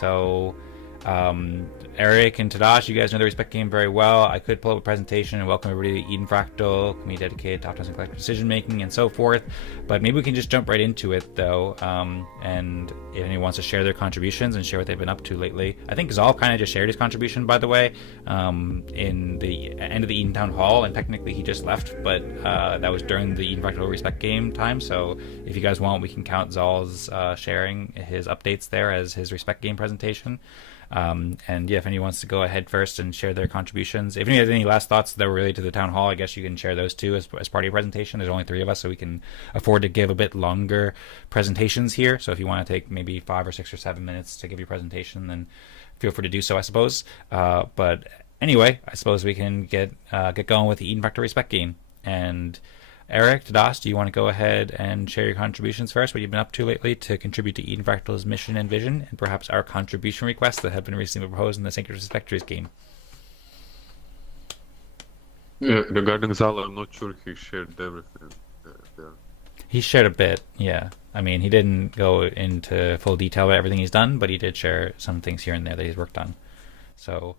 So Eric and Tadas, you guys know the respect game very well. I could pull up a presentation and welcome everybody to Eden Fractal, community dedicated to optimizing collective decision making and so forth. But maybe we can just jump right into it though. And if anyone wants to share their contributions and share what they've been up to lately. I think Zaal kind of just shared his contribution, by the way, in the end of the Eden Town Hall, and technically he just left, but that was during the Eden Fractal respect game time. So if you guys want, we can count Zaal's sharing his updates there as his respect game presentation. And yeah, if anyone wants to go ahead first and share their contributions. If anyone has any last thoughts that were related to the town hall, I guess you can share those too as part of your presentation. There's only 3 of us, so we can afford to give a bit longer presentations here. So if you want to take maybe 5 or 6 or 7 minutes to give your presentation, then feel free to do so, I suppose. But anyway, I suppose we can get going with the Eden Fractal respect game. And Eric, Tadas, do you want to go ahead and share your contributions first, what you've been up to lately to contribute to Eden Fractal's mission and vision, and perhaps our contribution requests that have been recently proposed in the Synchronous Spectres game? Yeah, regarding Zaal, I'm not sure he shared everything there. He shared a bit, yeah. I mean, he didn't go into full detail about everything he's done, but he did share some things here and there that he's worked on. So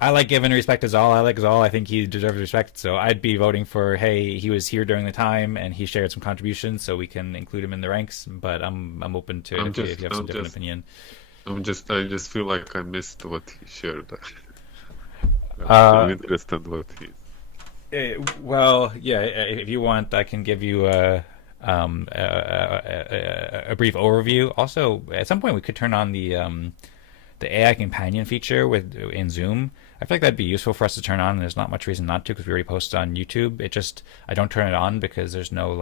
I like giving respect to Zaal. I like Zaal. I think he deserves respect. So I'd be voting for, hey, he was here during the time and he shared some contributions, so we can include him in the ranks. But I'm open to it if you have some different opinion. I just feel like I missed what he shared. I'm interested in what he. Well, yeah. If you want, I can give you a brief overview. Also, at some point, we could turn on the AI companion feature in Zoom. I feel like that'd be useful for us to turn on, and there's not much reason not to because we already posted on YouTube. I don't turn it on because there's no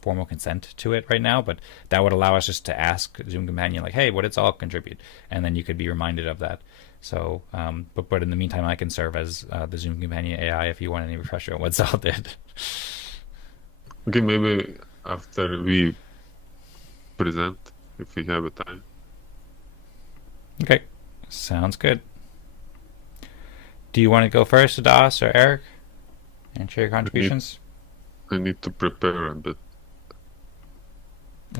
formal consent to it right now, but that would allow us just to ask Zoom companion hey, what did Zaal contribute? And then you could be reminded of that. So, but in the meantime, I can serve as the Zoom companion AI if you want any refresher on what Zaal did. Okay, maybe after we present, if we have a time. Okay, sounds good. Do you want to go first, Tadas or Eric, and share your contributions? I need to prepare a bit.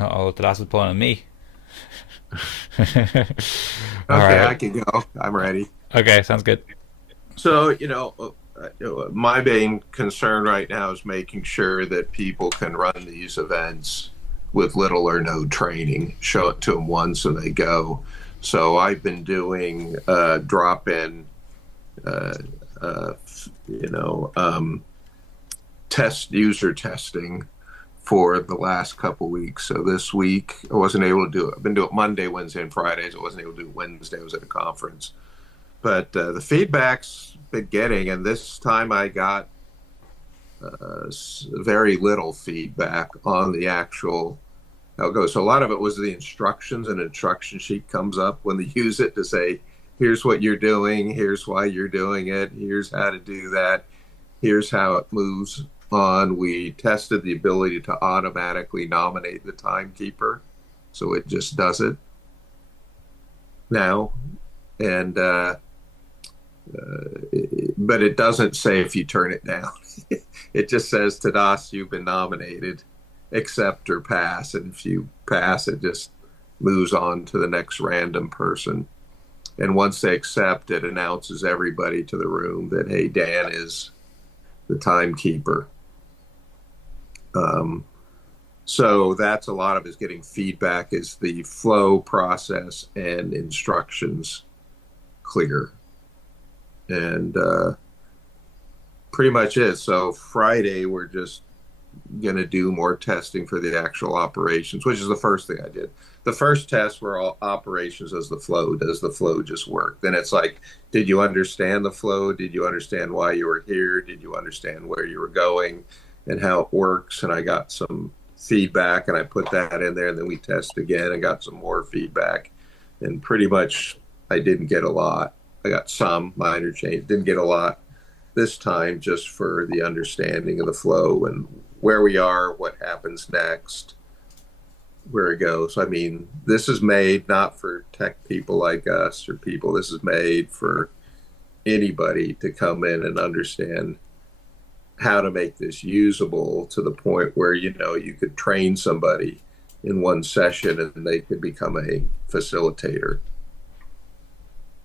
Uh-oh, Tadas is pulling on me. Okay, right. I can go. I'm ready. Okay, sounds good. So, my main concern right now is making sure that people can run these events with little or no training. Show it to them once and they go. So I've been doing drop-in, user testing for the last couple weeks. So this week I wasn't able to do it. I've been doing it Monday, Wednesday, and Fridays. I wasn't able to do it Wednesday. I was at a conference. But the feedback's been getting, and this time I got very little feedback on the actual how it goes. So a lot of it was the instructions, and an instruction sheet comes up when they use it to say, here's what you're doing, here's why you're doing it, here's how to do that, here's how it moves on. We tested the ability to automatically nominate the timekeeper, so it just does it now. And but it doesn't say if you turn it down. It just says, Tadas, you've been nominated, accept or pass, and if you pass, it just moves on to the next random person. And once they accept, it announces everybody to the room that, hey, Dan is the timekeeper. So that's a lot of is getting feedback, is the flow, process, and instructions clear. And pretty much it. So Friday, we're just going to do more testing for the actual operations, which is the first thing I did. The first test were all operations as the flow. Does the flow just work? Then it's like, did you understand the flow? Did you understand why you were here? Did you understand where you were going and how it works? And I got some feedback, and I put that in there, and then we test again and got some more feedback. And pretty much I didn't get a lot. I got some minor change, didn't get a lot this time, just for the understanding of the flow and where we are, what happens next, where it goes. I mean, this is made not for tech people like us or people. This is made for anybody to come in and understand how to make this usable to the point where, you could train somebody in one session, and they could become a facilitator.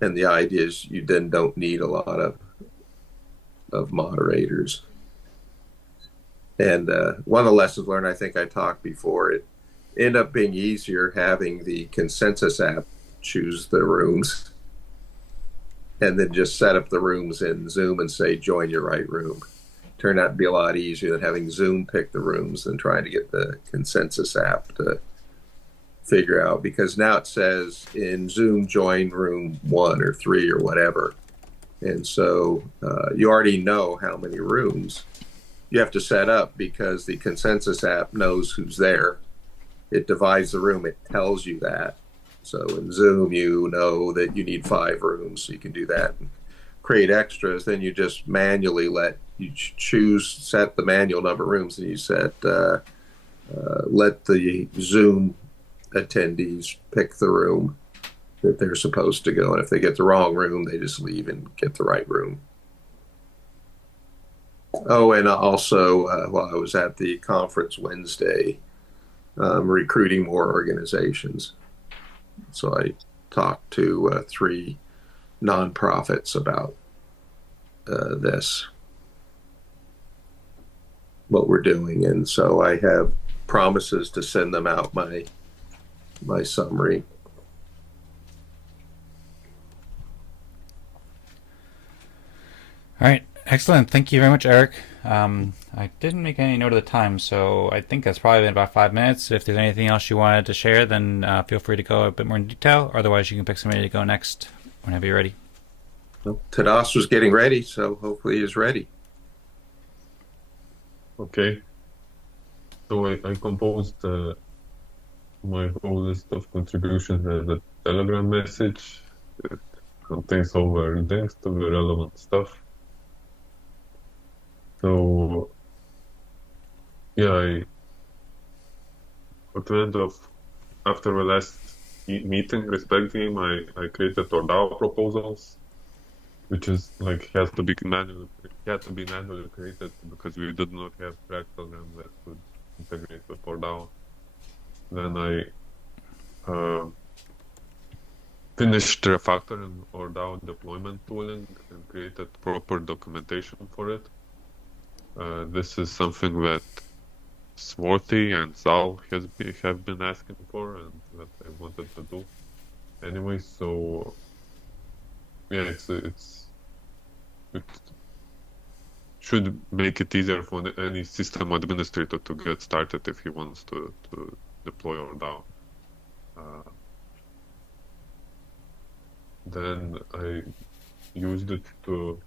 And the idea is you then don't need a lot of moderators. And one of the lessons learned, I think I talked before, it ended up being easier having the consensus app choose the rooms and then just set up the rooms in Zoom and say, join your right room. Turned out to be a lot easier than having Zoom pick the rooms than trying to get the consensus app to figure out, because now it says in Zoom, join room 1 or 3 or whatever. And so you already know how many rooms you have to set up, because the consensus app knows who's there. It divides the room. It tells you that. So in Zoom, you know that you need 5 rooms, so you can do that and create extras. Then you just manually set the manual number of rooms, and you set let the Zoom attendees pick the room that they're supposed to go. And if they get the wrong room, they just leave and get the right room. Oh, and also, while I was at the conference Wednesday, recruiting more organizations. So I talked to 3 nonprofits about this, what we're doing. And so I have promises to send them out my summary. All right, excellent. Thank you very much, Eric. I didn't make any note of the time, so I think that's probably been about 5 minutes. If there's anything else you wanted to share, then feel free to go a bit more in detail. Otherwise, you can pick somebody to go next whenever you're ready. Well, Tadas was getting ready, so hopefully he's ready. Okay. So I composed my whole list of contributions as a Telegram message. It contains over links to the relevant stuff. So, yeah, at the end of, after the last meeting, respect game, I created ORDAO proposals, which is like had to be manually created because we did not have Fractogram that could integrate with ORDAO. Then I finished refactor and ORDAO deployment tooling and created proper documentation for it. This is something that Swarthy and Zaal have been asking for, and that I wanted to do anyway. So yeah, it should make it easier for any system administrator to get started if he wants to deploy ORDAO. Then I used it to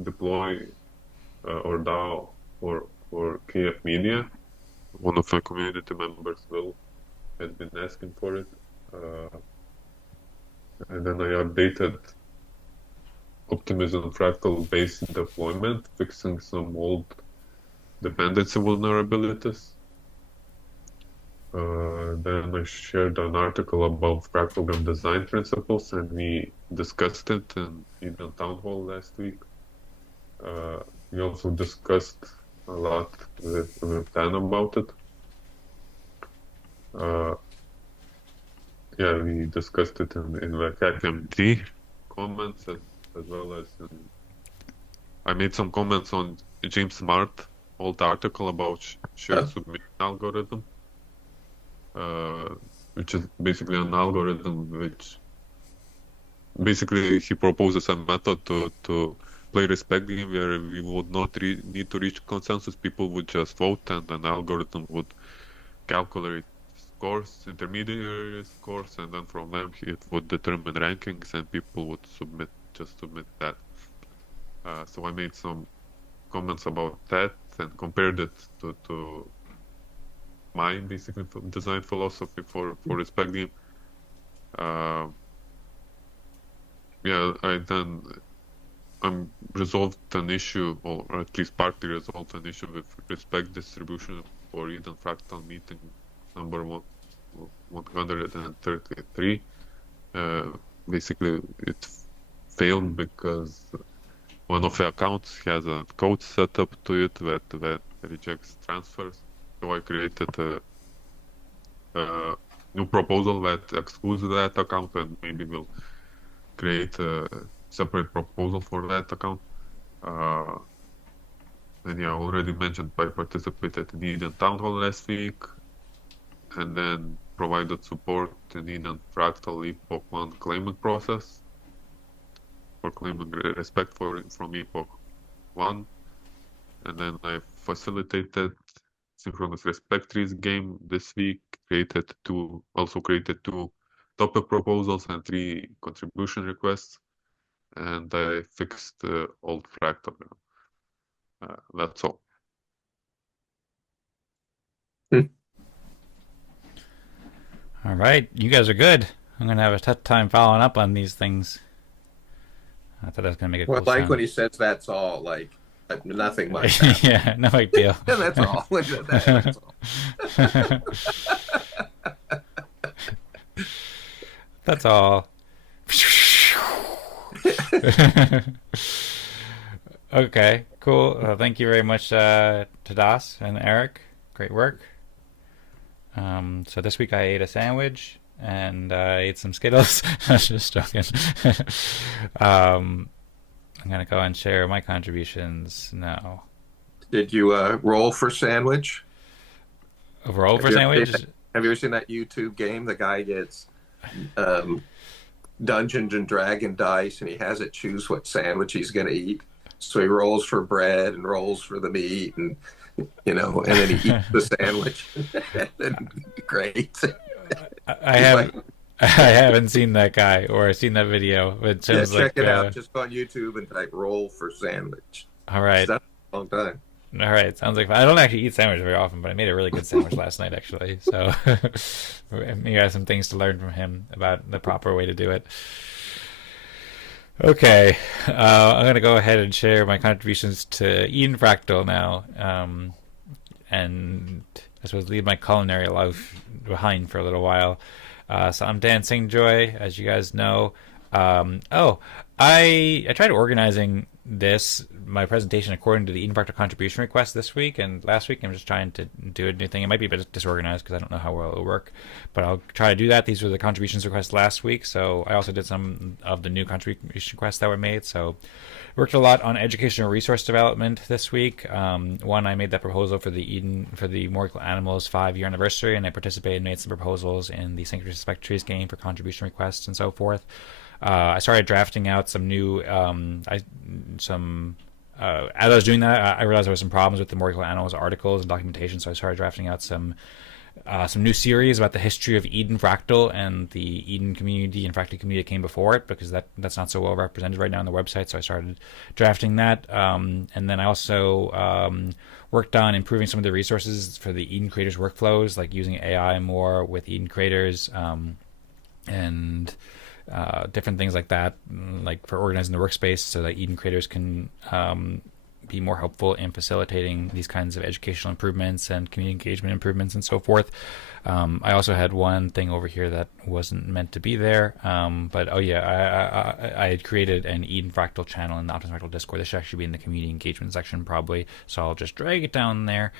deploy ORDAO for KF Media. One of my community members, Will, had been asking for it. And then I updated Optimism Fractal Base deployment, fixing some old dependency vulnerabilities. Then I shared an article about Fractogram design principles, and we discussed it in Eden Town Hall last week. We also discussed a lot with Dan about it. Yeah, we discussed it in the HackMD comments as well as I made some comments on James Mart old article about shared submission algorithm, which is basically an algorithm which basically he proposes a method to play respect game where we would not need to reach consensus. People would just vote, and an algorithm would calculate scores, intermediary scores, and then from them it would determine rankings, and people would just submit that. So I made some comments about that and compared it to my basically design philosophy for respect game. Yeah, I resolved an issue, or at least partly resolved an issue with respect distribution for Eden Fractal meeting number 133. Basically, it failed because one of the accounts has a code set up to it that rejects transfers. So I created new proposal that excludes that account, and maybe we'll create a separate proposal for that account. And yeah, I already mentioned I participated in Eden Town Hall last week, and then provided support in Eden Fractal Epoch 1 claiming process for claiming respect from Epoch 1. And then I facilitated synchronous respect trees game this week, also created two topic proposals and 3 contribution requests, and I fixed the old Fractogram. That's all. All right, you guys are good. I'm gonna have a tough time following up on these things. I thought I was gonna make a Well, cool like sound. when he says that's all, like nothing much happened. Yeah, no big deal. That's all. That's all. That's all. Okay, cool. Thank you very much, Tadas and Eric. Great work. So this week I ate a sandwich and I ate some Skittles. I was just joking. I'm gonna go and share my contributions now. Did you roll for sandwich? Overall for sandwich? Have you ever seen that YouTube game? The guy gets Dungeons and Dragon dice, and he has it choose what sandwich he's going to eat. So he rolls for bread and rolls for the meat, and and then he eats the sandwich. Great. I haven't seen that guy or seen that video. But it sounds check like, it out. Just go on YouTube and type "roll for sandwich." All right. That's a long time. All right, sounds like I don't actually eat sandwiches very often, but I made a really good sandwich last night, actually. So maybe I have some things to learn from him about the proper way to do it. Okay, I'm going to go ahead and share my contributions to Eden Fractal now, and I suppose leave my culinary life behind for a little while. So I'm Dan Singjoy, as you guys know. I tried organizing my presentation according to the Eden Fractal contribution request this week and last week. I'm just trying to do a new thing. It might be a bit disorganized because I don't know how well it'll work, but I'll try to do that. These were the contributions requests last week, so I also did some of the new contribution requests that were made. So worked a lot on educational resource development this week. One, I made that proposal for the Molecular Animals 5-year anniversary, and I participated and made some proposals in the Synchronous Respect Trees game for contribution requests and so forth. I started drafting out some new, as I was doing that, I realized there were some problems with the Molecular Animals articles and documentation, so I started drafting out some new series about the history of Eden Fractal and the Eden community and Fractal community that came before it, because that's not so well represented right now on the website, so I started drafting that. And then I also worked on improving some of the resources for the Eden creators workflows, like using AI more with Eden creators, and different things like that, like for organizing the workspace so that Eden creators can be more helpful in facilitating these kinds of educational improvements and community engagement improvements and so forth. I also had one thing over here that wasn't meant to be there, but I had created an Eden Fractal channel in the Optimism Fractal Discord. This should actually be in the community engagement section probably, so I'll just drag it down there,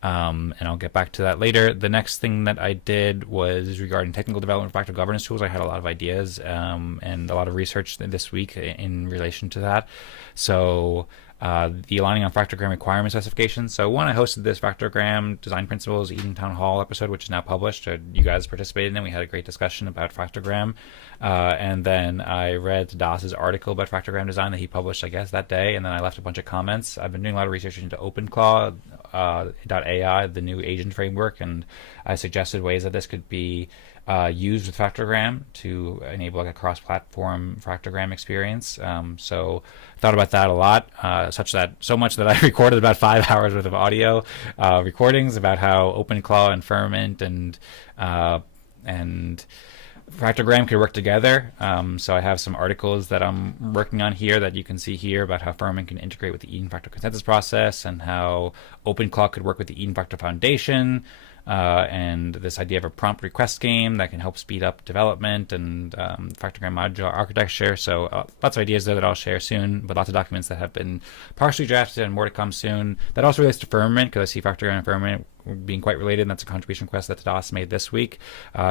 and I'll get back to that later. The next thing that I did was regarding technical development of Fractal governance tools. I had a lot of ideas and a lot of research this week in relation to that. So the aligning on Fractogram requirement specifications. So one, I hosted this Fractogram Design Principles Eden Town Hall episode, which is now published. You guys participated in it. We had a great discussion about Fractogram. And then I read Tadas's article about Fractogram design that he published, I guess, that day. And then I left a bunch of comments. I've been doing a lot of research into OpenClaw .ai, the new agent framework, and I suggested ways that this could be used with Fractogram to enable like a cross-platform Fractogram experience. So thought about that a lot, so much that I recorded about 5 hours worth of audio recordings about how OpenClaw and Firmament and Fractogram could work together. So I have some articles that I'm working on here that you can see here about how Firmament can integrate with the Eden Fractal consensus process and how OpenClaw could work with the Eden Fractal Foundation. And this idea of a prompt request game that can help speed up development and Fractogram modular architecture. So lots of ideas there that I'll share soon, but lots of documents that have been partially drafted and more to come soon. That also relates to Firmament, because I see Fractogram and Firmament being quite related, and that's a contribution request that Tadas made this week.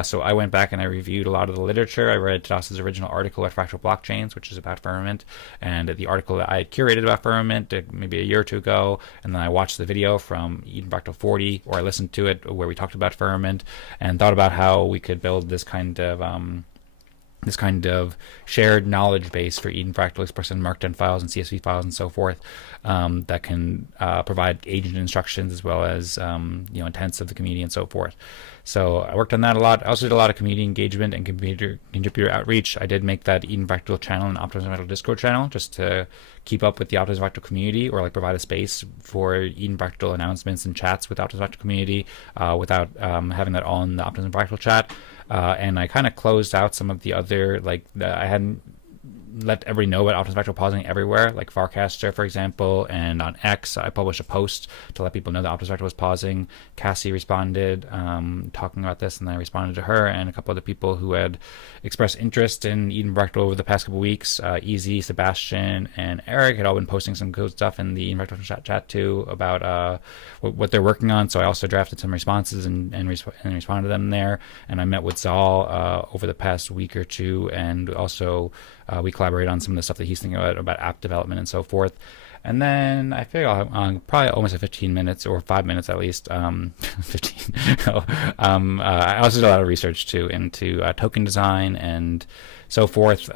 So I went back and I reviewed a lot of the literature. I read Tadas's original article at Fractal Blockchains, which is about Firmament, and the article that I had curated about Firmament maybe a year or two ago, and then I watched the video from Eden Fractal 40, or I listened to it where we talked about Firmament, and thought about how we could build this kind of shared knowledge base for Eden Fractal expressed in Markdown files and CSV files and so forth, that can provide agent instructions as well as intents of the community and so forth. So I worked on that a lot. I also did a lot of community engagement and contributor outreach. I did make that Eden Fractal channel and Optimism Fractal Discord channel just to keep up with the Optimism Fractal community, or like provide a space for Eden Fractal announcements and chats with the Optimism Fractal community without having that all in the Optimism Fractal chat. And I kind of closed out some of the other, I hadn't let everybody know about Optimism Fractal pausing everywhere, like Farcaster, for example, and on X, I published a post to let people know that Optimism Fractal was pausing. Cassie responded, talking about this, and then I responded to her and a couple other people who had expressed interest in Eden Fractal over the past couple weeks. Easy, Sebastian, and Eric had all been posting some good stuff in the Eden Fractal chat too about what they're working on. So I also drafted some responses and responded to them there. And I met with Zaal over the past week or two, and also we collaborate on some of the stuff that he's thinking about app development and so forth. And then I figure I'll probably almost at 15 minutes, or 5 minutes at least, 15. I also did a lot of research too into token design and so forth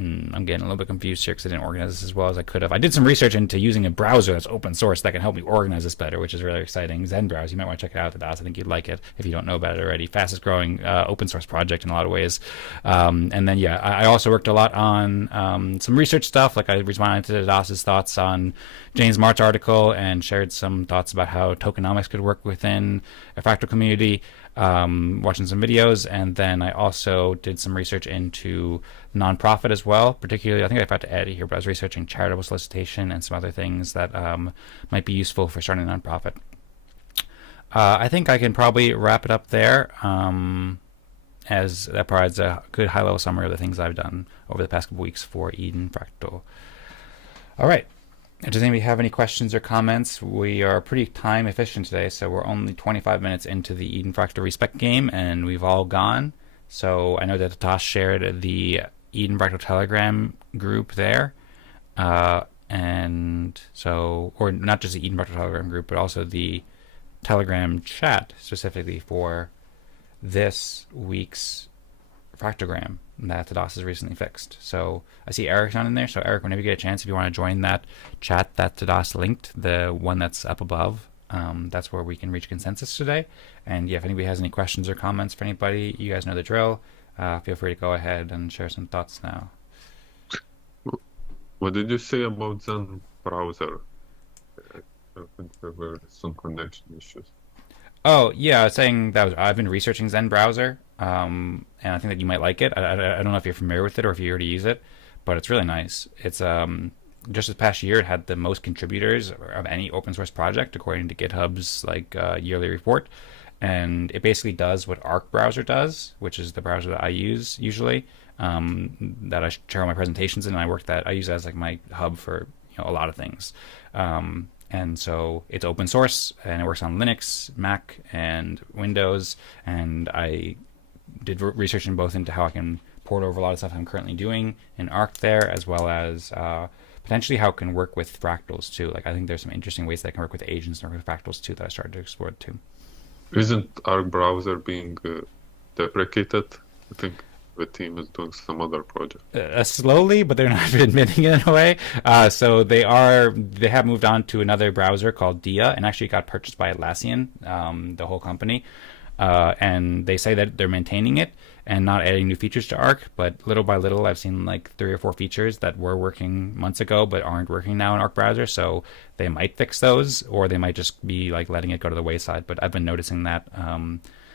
I'm getting a little bit confused here because I didn't organize this as well as I could have. I did some research into using a browser that's open source that can help me organize this better, which is really exciting. Zen Browser, you might want to check it out, Gudas. I think you'd like it if you don't know about it already. Fastest growing open source project in a lot of ways. And then, I also worked a lot on some research stuff. Like I responded to Tadas's thoughts on James Mart's article and shared some thoughts about how tokenomics could work within a fractal community. Watching some videos, and then I also did some research into nonprofit as well. Particularly, I think I forgot to add it here, but I was researching charitable solicitation and some other things that might be useful for starting a nonprofit. I think I can probably wrap it up there, as that provides a good high-level summary of the things I've done over the past couple weeks for Eden Fractal. All right. Does anybody have any questions or comments? We are pretty time efficient today, so we're only 25 minutes into the Eden Fractal Respect game, and we've all gone. So I know that Tadas shared the Eden Fractal Telegram group there, and so, or not just the Eden Fractal Telegram group, but also the Telegram chat specifically for this week's Fractogram that Tadas has recently fixed. So I see Eric's on in there. So Eric, whenever you get a chance, if you want to join that chat that Tadas linked, the one that's up above, that's where we can reach consensus today. And if anybody has any questions or comments for anybody, you guys know the drill. Feel free to go ahead and share some thoughts now. What did you say about Zen browser? I think there were some connection issues. Oh, yeah, I was saying that I've been researching Zen browser, and I think that you might like it. I don't know if you're familiar with it or if you already use it, but it's really nice. It's just this past year, it had the most contributors of any open source project according to GitHub's yearly report, and it basically does what Arc browser does, which is the browser that I use usually, that I share all my presentations in, and I use it as like my hub for a lot of things. And so it's open source, and it works on Linux, Mac, and Windows. And I did research in both into how I can port over a lot of stuff I'm currently doing in Arc there, as well as potentially how it can work with fractals too. Like I think there's some interesting ways that it can work with agents and work with fractals too that I started to explore too. Isn't Arc browser being deprecated? I think the team is doing some other project. Slowly, but they're not admitting it in a way. So they have moved on to another browser called Dia, and actually got purchased by Atlassian, the whole company. And they say that they're maintaining it and not adding new features to Arc, but little by little, I've seen like 3 or 4 features that were working months ago but aren't working now in Arc browser. So they might fix those, or they might just be like letting it go to the wayside. But I've been noticing that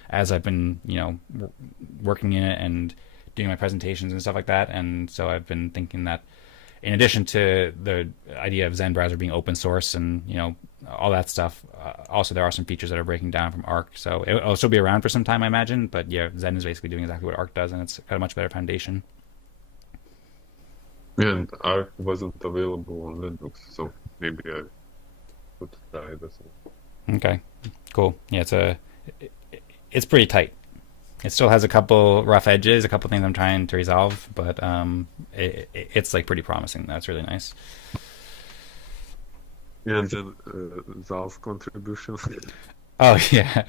as I've been, working in it and doing my presentations and stuff like that. And so I've been thinking that in addition to the idea of Zen browser being open source and, all that stuff, also there are some features that are breaking down from Arc. So it'll still be around for some time, I imagine. But yeah, Zen is basically doing exactly what Arc does, and it's got a much better foundation. Yeah, and Arc wasn't available on Linux, so maybe I could try this. Okay, cool. Yeah, it's pretty tight. It still has a couple rough edges, a couple things I'm trying to resolve, but it's like pretty promising. That's really nice. Yeah, and then Zal's contribution. Oh yeah.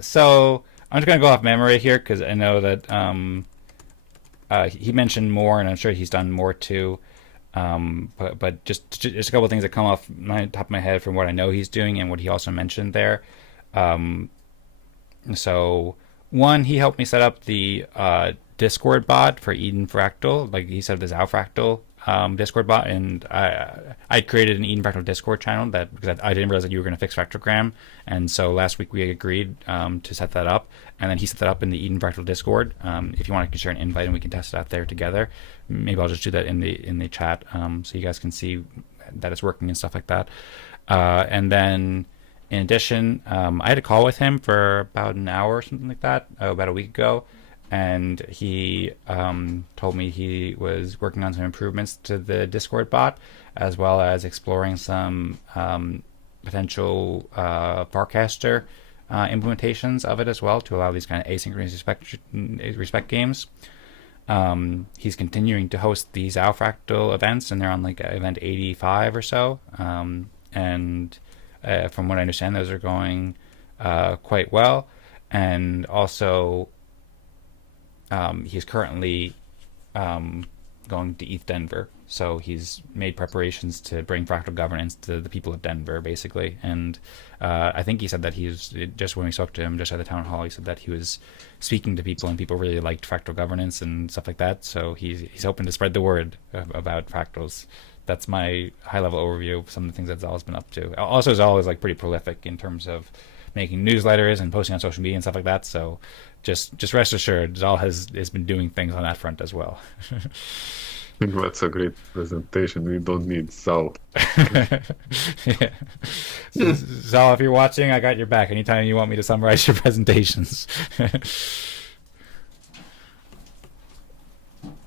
So I'm just gonna go off memory here because I know that he mentioned more, and I'm sure he's done more too. But just a couple of things that come off my top of my head from what I know he's doing and what he also mentioned there. Um, so one, he helped me set up the Discord bot for Eden Fractal, like he said, the Zao Fractal Discord bot, and I created an Eden Fractal Discord channel that because I didn't realize that you were going to fix Fractogram, and so last week we agreed to set that up, and then he set that up in the Eden Fractal Discord. If you want, I can share an invite and we can test it out there together. Maybe I'll just do that in the chat so you guys can see that it's working and stuff like that. And then in addition, I had a call with him for about an hour or something like that, about a week ago, and he told me he was working on some improvements to the Discord bot, as well as exploring some potential Farcaster implementations of it as well to allow these kind of asynchronous respect games. He's continuing to host these Zao Fractal events, and they're on like event 85 or so. And from what I understand, those are going quite well. And also, he's currently going to ETH Denver. So he's made preparations to bring fractal governance to the people of Denver, basically. And I think he said that just when we spoke to him, just at the town hall, he said that he was speaking to people and people really liked fractal governance and stuff like that. So he's hoping to spread the word about fractals. That's my high-level overview of some of the things that Zaal's been up to. Also, Zaal is like pretty prolific in terms of making newsletters and posting on social media and stuff like that. So just rest assured, Zaal has been doing things on that front as well. I think that's a great presentation. We don't need Zaal. Yeah. So, Zaal, if you're watching, I got your back anytime you want me to summarize your presentations.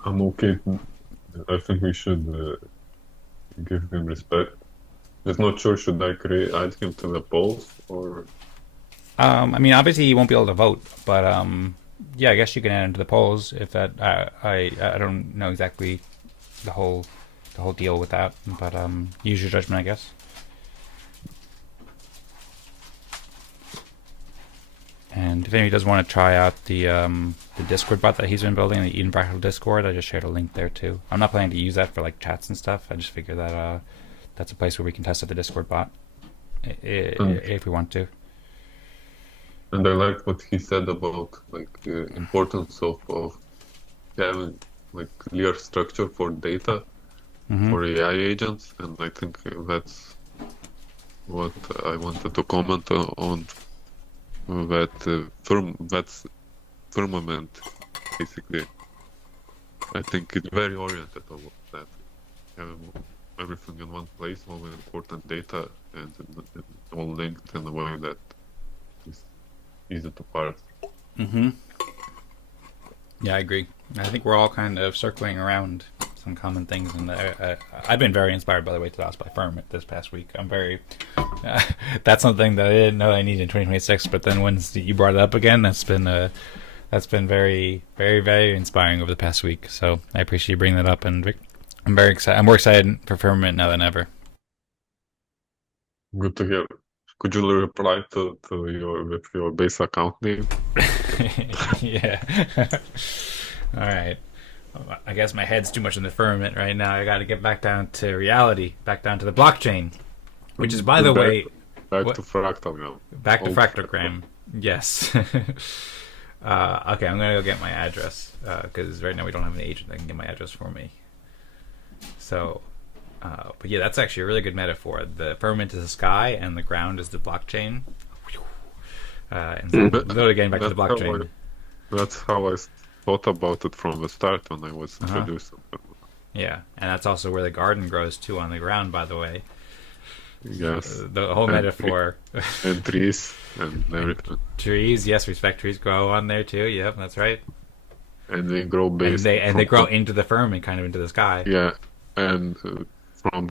I'm okay. I think we should give him respect. Just not sure, should I add him to the polls or? I mean, obviously he won't be able to vote, but yeah, I guess you can add him to the polls if that. I don't know exactly the whole deal with that, but use your judgment, I guess. And if anybody does want to try out the Discord bot that he's been building, the Eden Fractal Discord, I just shared a link there too. I'm not planning to use that for like chats and stuff. I just figure that that's a place where we can test out the Discord bot if we want to. And I like what he said about like the importance of having like clear structure for data for AI agents, and I think that's what I wanted to comment on. That's firmament, basically. I think it's very oriented on that. Having everything in one place, all the important data, and all linked in a way that is easy to parse. Yeah, I agree. I think we're all kind of circling around some common things, and I've been very inspired, by the way, Tadas, by Firmament this past week. I'm very. That's something that I didn't know I needed in 2026, but then when you brought it up again, that's been very, very, very inspiring over the past week. So I appreciate you bringing that up, and I'm very excited. I'm more excited for Firmament now than ever. Good to hear. Could you reply to your base account name? Yeah. All right. I guess my head's too much in the firmament right now. I got to get back down to reality, back down to the blockchain, which is, by the way, back to Fractal now. Back to Fractogram. Yes. Okay, I'm gonna go get my address because right now we don't have an agent that can get my address for me. So, but yeah, that's actually a really good metaphor. The firmament is the sky, and the ground is the blockchain. And so, literally getting back to the blockchain. That's how I thought about it from the start when I was introduced. Yeah, and that's also where the garden grows too, on the ground, by the way. Yes. The whole metaphor. And trees and everything. Trees, yes, respect trees grow on there too. Yep, that's right. And they grow based. And they grow into the firmament, kind of into the sky. Yeah, and from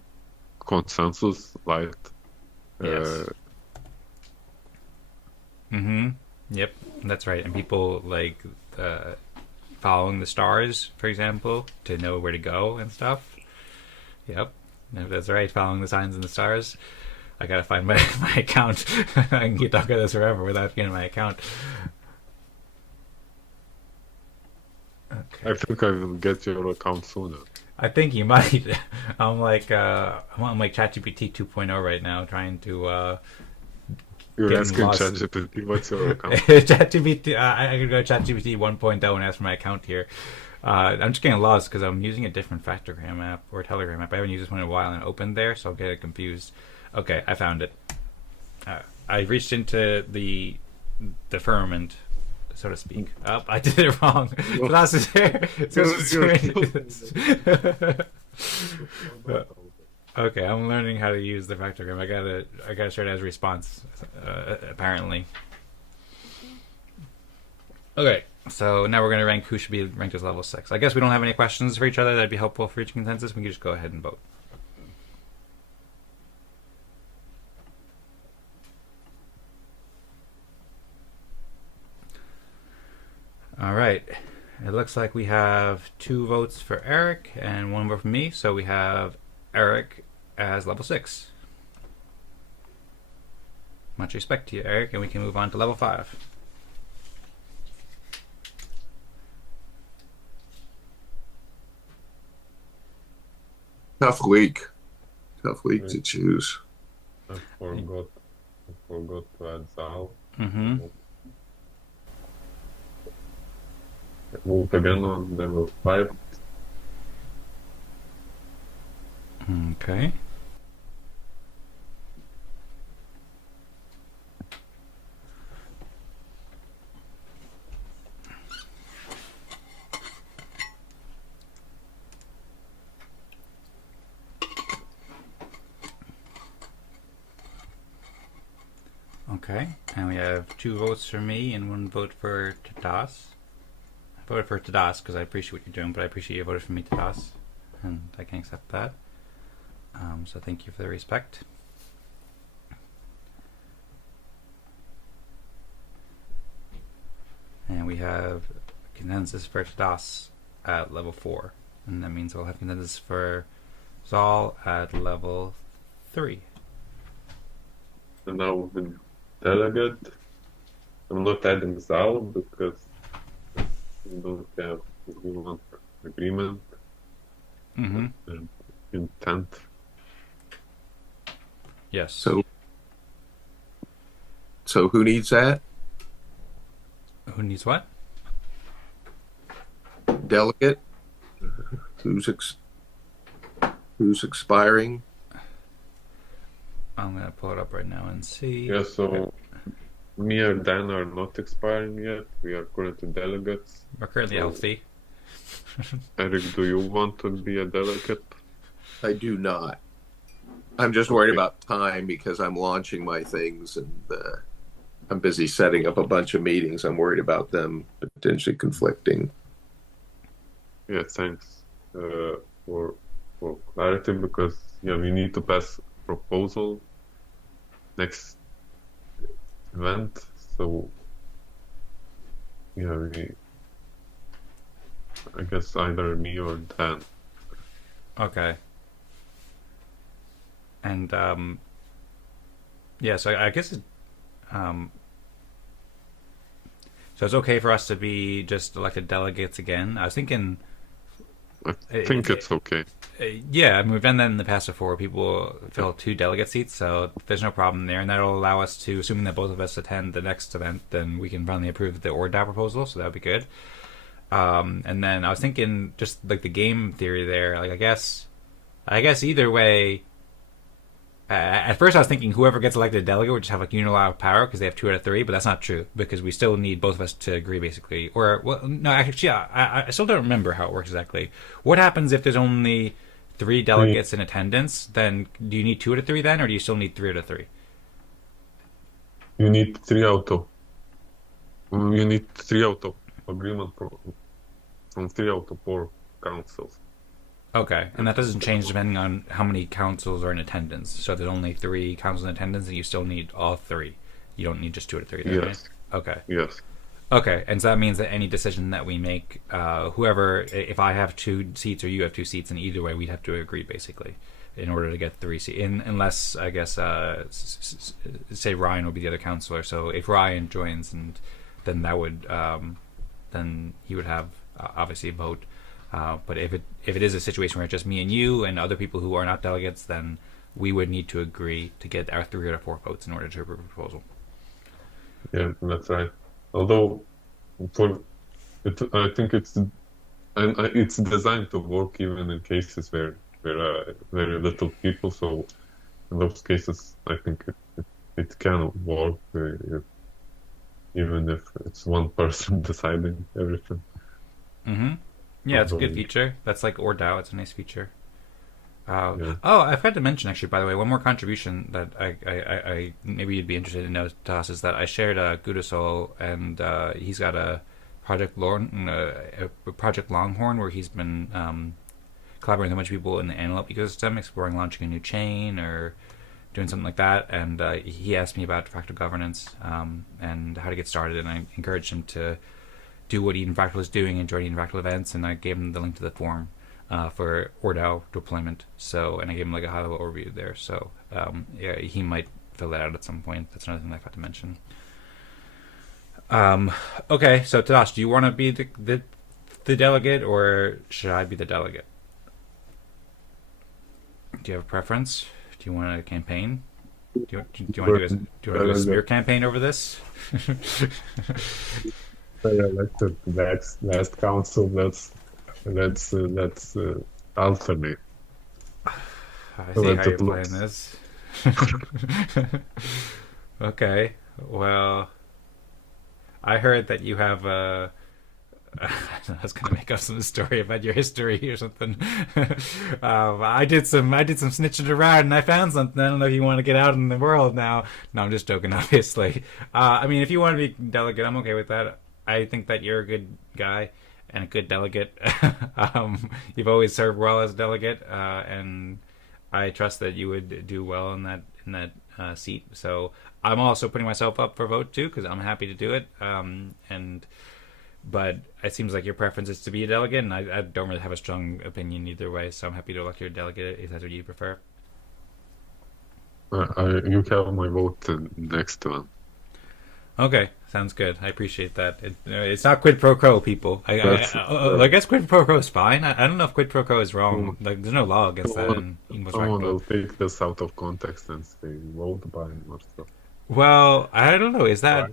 consensus light. Yes. Mm-hmm. Yep, that's right. And people like following the stars, for example, to know where to go and stuff. Yep, that's right. Following the signs and the stars. I gotta find my account. I can keep talking about this forever without getting my account. Okay. I think I will get your account sooner. I think you might. I'm like ChatGPT 2.0 right now, trying to You're getting asking lost. ChatGPT what's your account. ChatGPT. I could go ChatGPT 1.0 and ask for my account here. I'm just getting lost because I'm using a different Fractogram app or Telegram app. I haven't used this one in a while and opened there, so I'll get it confused. Okay, I found it. I reached into the firmament, so to speak. Oh, I did it wrong. Glass is there. Okay, I'm learning how to use the Fractogram. I gotta show it as response, apparently. Okay, so now we're gonna rank who should be ranked as level 6. I guess we don't have any questions for each other that'd be helpful for reaching consensus. We can just go ahead and vote. All right. It looks like we have 2 votes for Eric and 1 vote for me, so we have Eric as level 6. Much respect to you, Eric, and we can move on to level 5. Tough week to choose. I forgot to add Zaal. Mm-hmm. Move again on level 5. Okay. Okay, and we have 2 votes for me and 1 vote for Tadas. I voted for Tadas because I appreciate what you're doing, but I appreciate you voted for me, Tadas, and I can accept that. So thank you for the respect. And we have consensus for Tadas at level 4, and that means we'll have consensus for Zaal at level 3. And now with delegate, I'm not adding Zaal because we don't have agreement Mm-hmm. and intent. Yes. So who needs that? Who needs what? Delegate? Who's expiring? I'm gonna pull it up right now and see. Yeah, so me and Dan are not expiring yet. We are currently delegates. We're currently healthy. Eric, do you want to be a delegate? I do not. I'm just worried about time because I'm launching my things and I'm busy setting up a bunch of meetings. I'm worried about them potentially conflicting. Yeah, thanks for clarity because we need to pass proposal next event. So I guess either me or Dan. Okay. And so I guess so it's okay for us to be just elected delegates again. I was thinking. I think it's okay. Yeah, I mean, we've done that in the past before. People fill 2 delegate seats, so there's no problem there, and that'll allow us to, assuming that both of us attend the next event, then we can finally approve the ORDAO proposal. So that'd be good. And then I was thinking, just like the game theory there. Like I guess either way. At first, I was thinking whoever gets elected delegate would just have like unilateral power because they have 2 out of 3, but that's not true because we still need both of us to agree, basically. Or, well, no, actually, I still don't remember how it works exactly. What happens if there's only 3 delegates in attendance? Then do you need 2 out of 3 then, or do you still need 3 out of 3? You need 3 out of. You need 3 out of agreement from 3 out of 4 councils. Okay, and that doesn't change depending on how many councils are in attendance. So if there's only 3 councils in attendance, then you still need all 3. You don't need just 2 out of 3 Yes. right? Okay. Yes. Okay, and so that means that any decision that we make, whoever, if I have 2 seats or you have 2 seats, and either way we'd have to agree basically in order to get 3 seats. Unless I guess say Ryan would be the other counselor. So if Ryan joins, and then that would then he would have obviously a vote. But if it is a situation where it's just me and you and other people who are not delegates, then we would need to agree to get our 3 out of 4 votes in order to approve a proposal. Yeah, that's right. Although, I think it's designed to work even in cases where there are very little people. So in those cases, I think it can work even if it's one person deciding everything. Mm-hmm. Yeah, it's a good feature. That's like ORDAO. It's a nice feature. Yeah. Oh, I forgot to mention actually. By the way, one more contribution that I maybe you'd be interested in know, Tadas, is that I shared Gudas, and he's got a project Longhorn where he's been collaborating with a bunch of people in the Analopee ecosystem, exploring launching a new chain or doing something like that. And he asked me about fractal governance and how to get started, and I encouraged him to do what Eden Fractal is doing and join Eden Fractal events, and I gave him the link to the forum for ORDAO deployment. So, and I gave him like a high-level overview there. So, yeah, he might fill that out at some point. That's another thing I forgot to mention. Okay, so Tadas, do you want to be the delegate, or should I be the delegate? Do you have a preference? Do you want a campaign? Do you want to do a smear campaign over this? I elected last council. Let's alternate. I see how you're playing this. Okay, well, I heard that you have I was going to make up some story about your history or something. I did some snitching around and I found something. I don't know if you want to get out in the world now. No, I'm just joking, obviously. I mean, if you want to be delegate, I'm okay with that. I think that you're a good guy and a good delegate. You've always served well as a delegate, and I trust that you would do well in that seat. So I'm also putting myself up for vote too, because I'm happy to do it. But it seems like your preference is to be a delegate, and I don't really have a strong opinion either way. So I'm happy to elect your delegate if that's what you prefer. You have my vote next one. Okay, sounds good. I appreciate that. It's not quid pro quo, people. I guess quid pro quo is fine. I don't know if quid pro quo is wrong. Like, there's no law against that. Someone will take this out of context and say vote by or stuff. Well, I don't know. Is that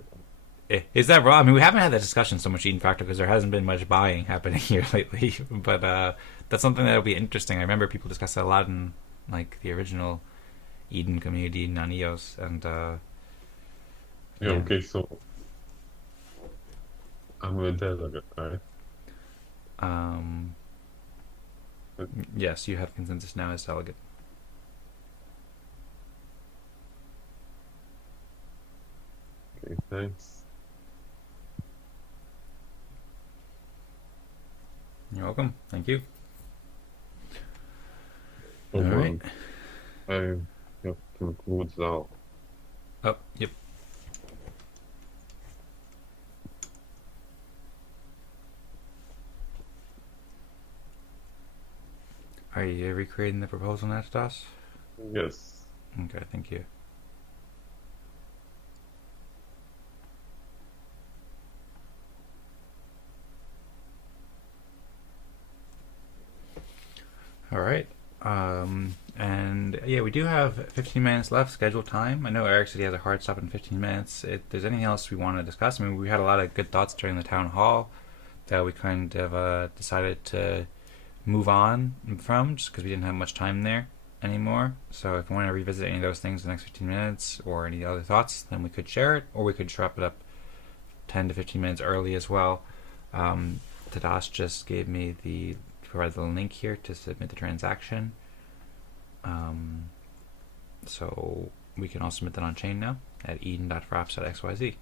wrong? I mean, we haven't had that discussion so much Eden Fractal because there hasn't been much buying happening here lately. But that's something that'll be interesting. I remember people discussed that a lot in like the original Eden community, non-EOS, and. Yeah, okay, so I'm a delegate, right? Yes, you have consensus now as delegate. Okay, thanks. You're welcome. Thank you. Oh, All right. I have to include Zaal. Oh, yep. Are you recreating the proposal now, Tadas? Yes. Okay, thank you. All right. And yeah, we do have 15 minutes left scheduled time. I know Eric said he has a hard stop in 15 minutes. If there's anything else we want to discuss, I mean, we had a lot of good thoughts during the town hall that we kind of decided to move on from just because we didn't have much time there anymore. So if you want to revisit any of those things in the next 15 minutes or any other thoughts, then we could share it, or we could wrap it up 10 to 15 minutes early as well. Tadas just gave me provided the link here to submit the transaction. So we can all submit that on chain now at eden.fraps.xyz.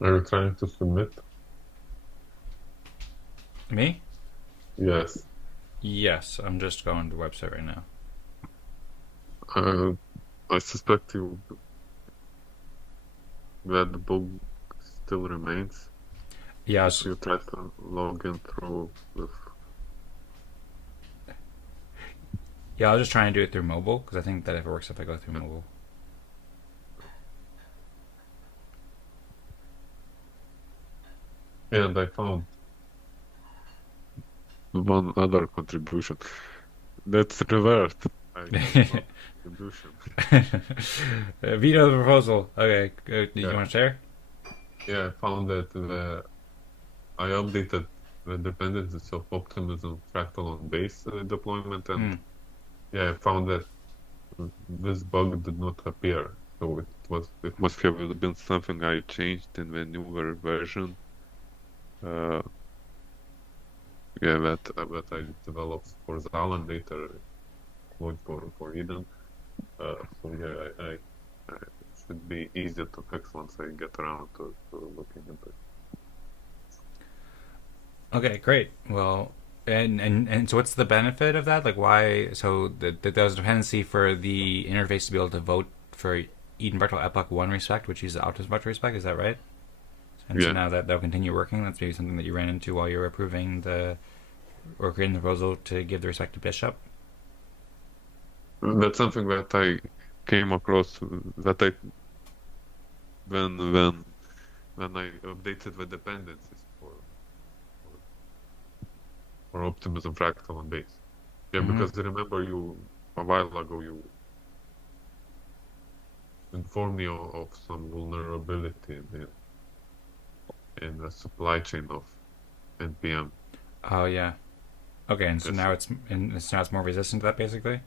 Are you trying to submit? Me? Yes. Yes, I'm just going to the website right now. I suspect that the bug still remains. Yeah, If you try to log in through with. I was just trying to do it through mobile because I think that if it works if I go through mobile. And I found one other contribution. That's reversed. I found contribution. Veto the proposal. Okay, do you Yeah. want to share? Yeah, I found that I updated the dependencies of Optimism Fractal on base deployment, and yeah, I found that this bug did not appear. So it must have been something I changed in the newer version. Yeah, that I developed for Zaal and later deployed for Eden. So yeah, it should be easier to fix once I get around to looking into it. Okay, great. Well, and so what's the benefit of that? Like, why? So that there was a dependency for the interface to be able to vote for Eden Fractal Epoch 1 respect, which uses Optimism Fractal respect. Is that right? And so Yeah. now that that'll continue working. That's maybe something that you ran into while you were approving or creating the proposal to give the respect to Bishop. That's something that I came across that I when I updated the dependencies for, for Optimism Fractal on base. Yeah, because remember you a while ago you informed me of some vulnerability in the supply chain of NPM. Oh yeah. Okay, and so Yes. now it's more resistant to that basically.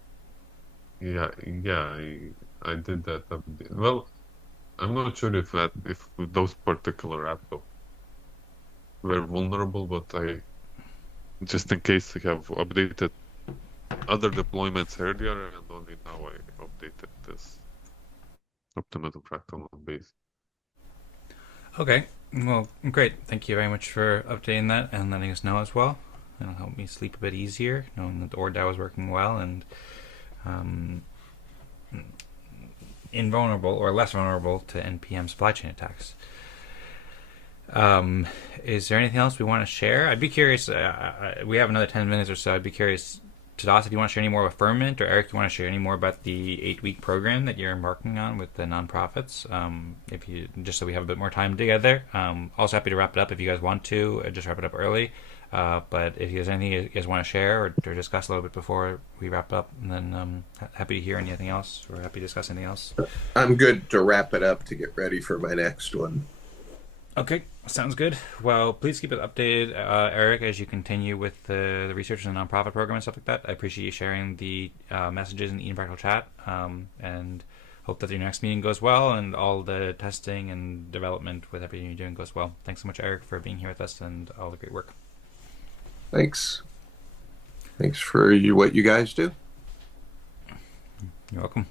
Yeah, I did that update. Well, I'm not sure if those particular apps were vulnerable, but I just in case I have updated other deployments earlier, and only now I updated this Optimism Fractal on base. Okay. Well, great. Thank you very much for updating that and letting us know as well. It'll help me sleep a bit easier, knowing that the ORDAO is working well and um, invulnerable or less vulnerable to NPM supply chain attacks. Is there anything else we want to share? I'd be curious. We have another 10 minutes or so. I'd be curious, Tadas, if you want to share any more with Firmament, or Eric, you want to share any more about the 8-week program that you're embarking on with the nonprofits. If you just so we have a bit more time together. Also happy to wrap it up if you guys want to. Just wrap it up early. But if there's anything you guys want to share or discuss a little bit before we wrap up, and then happy to hear anything else or happy to discuss anything else. I'm good to wrap it up to get ready for my next one. Okay, sounds good. Well, please keep it updated, Eric, as you continue with the research and the nonprofit program and stuff like that. I appreciate you sharing the messages in the Eden Fractal chat, and hope that your next meeting goes well and all the testing and development with everything you're doing goes well. Thanks so much, Eric, for being here with us and all the great work. Thanks. Thanks for what you guys do. You're welcome.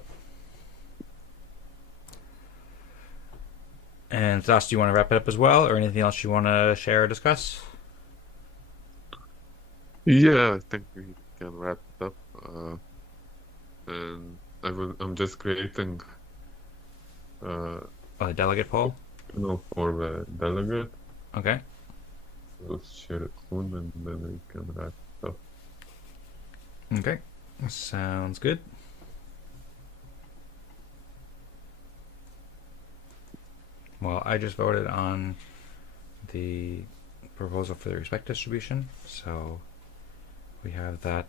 And Stas, do you want to wrap it up as well, or anything else you want to share or discuss? Yeah, I think we can wrap it up. And I'm just creating, A delegate poll? for the delegate. Okay. We'll share it soon, and then we can wrap it up. Okay. Sounds good. Well, I just voted on the proposal for the respect distribution, so we have that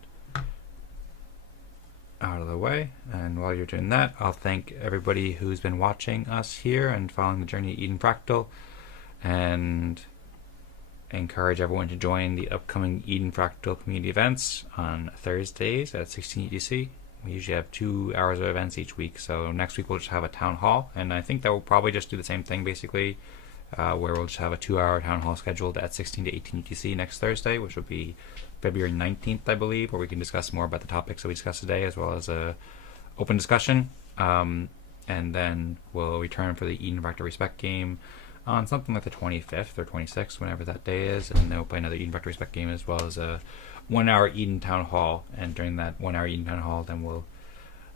out of the way. And while you're doing that, I'll thank everybody who's been watching us here and following the journey of Eden Fractal, and encourage everyone to join the upcoming Eden Fractal community events on Thursdays at 16 UTC. We usually have 2 hours of events each week, so next week we'll just have a town hall, and I think that we'll probably just do the same thing basically, where we'll just have a 2-hour town hall scheduled at 16 to 18 UTC next Thursday, which will be February 19th, I believe, where we can discuss more about the topics that we discussed today, as well as a open discussion. And then we'll return for the Eden Fractal Respect game on something like the 25th or 26th, whenever that day is, and then we'll play another Eden Fractal Respect game, as well as a 1 hour Eden Town Hall. And during that 1 hour Eden Town Hall, then we'll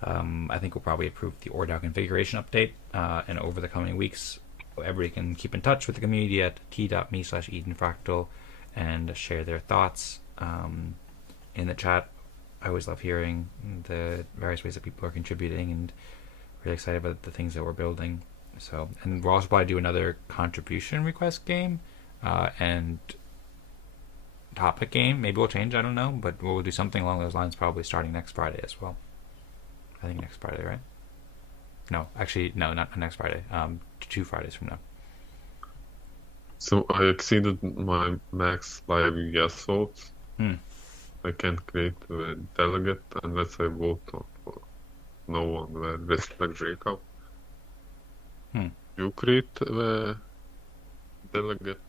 I think we'll probably approve the ORDAO configuration update, and over the coming weeks, everybody can keep in touch with the community at t.me/EdenFractal and share their thoughts in the chat. I always love hearing the various ways that people are contributing, and really excited about the things that we're building. So, and we'll also probably do another contribution request game and topic game. Maybe we'll change, I don't know, but we'll do something along those lines probably starting next Friday as well. I think next Friday, right? No, actually, no, not next Friday. 2 Fridays from now. So I exceeded my max live yes votes. I can't create a delegate unless I vote for no one where respect breakout. You create a delegate?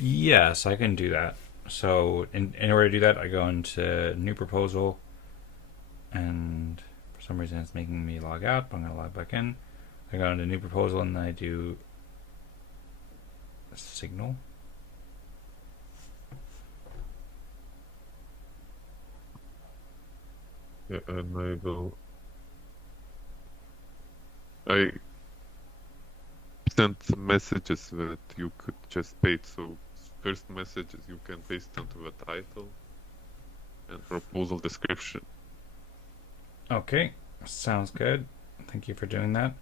Yes, I can do that. So in order to do that, I go into new proposal, and for some reason it's making me log out, but I'm going to log back in. I go into new proposal, and then I do signal. Yeah, and I sent some messages that you could just paste. So first message is you can paste onto the title and proposal description. Okay, sounds good. Thank you for doing that.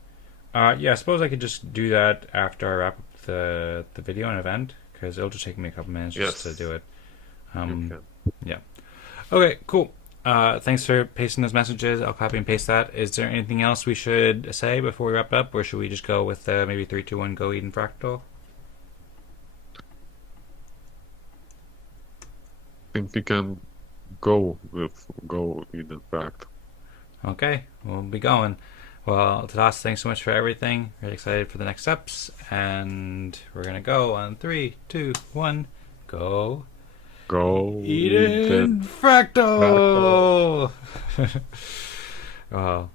Yeah, I suppose I could just do that after I wrap up the video and event, because it'll just take me a couple minutes just to do it. Yeah. Okay, cool. Thanks for pasting those messages. I'll copy and paste that. Is there anything else we should say before we wrap up, or should we just go with maybe 3, 2, 1, go Eden Fractal? I think we can go Eden Fractal. Okay, we'll be going. Well, Tadas, thanks so much for everything. Really excited for the next steps, and we're gonna go on 3, 2, 1, go. Go Eden Fractal! Well,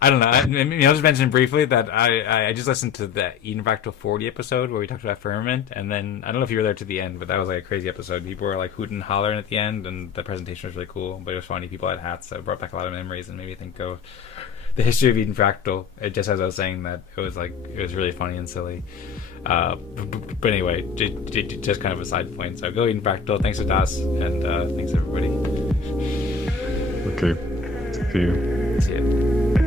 I don't know. I'll just mention briefly that I just listened to the Eden Fractal 40 episode where we talked about Firmament, and then I don't know if you were there to the end, but that was like a crazy episode. People were like hooting and hollering at the end, and the presentation was really cool, but it was funny. People had hats that brought back a lot of memories and made me think of the history of Eden Fractal. Just as I was saying that, it was really funny and silly. But anyway, just kind of a side point. So go Eden Fractal. Thanks to Das, and thanks everybody. Okay. See you. See ya.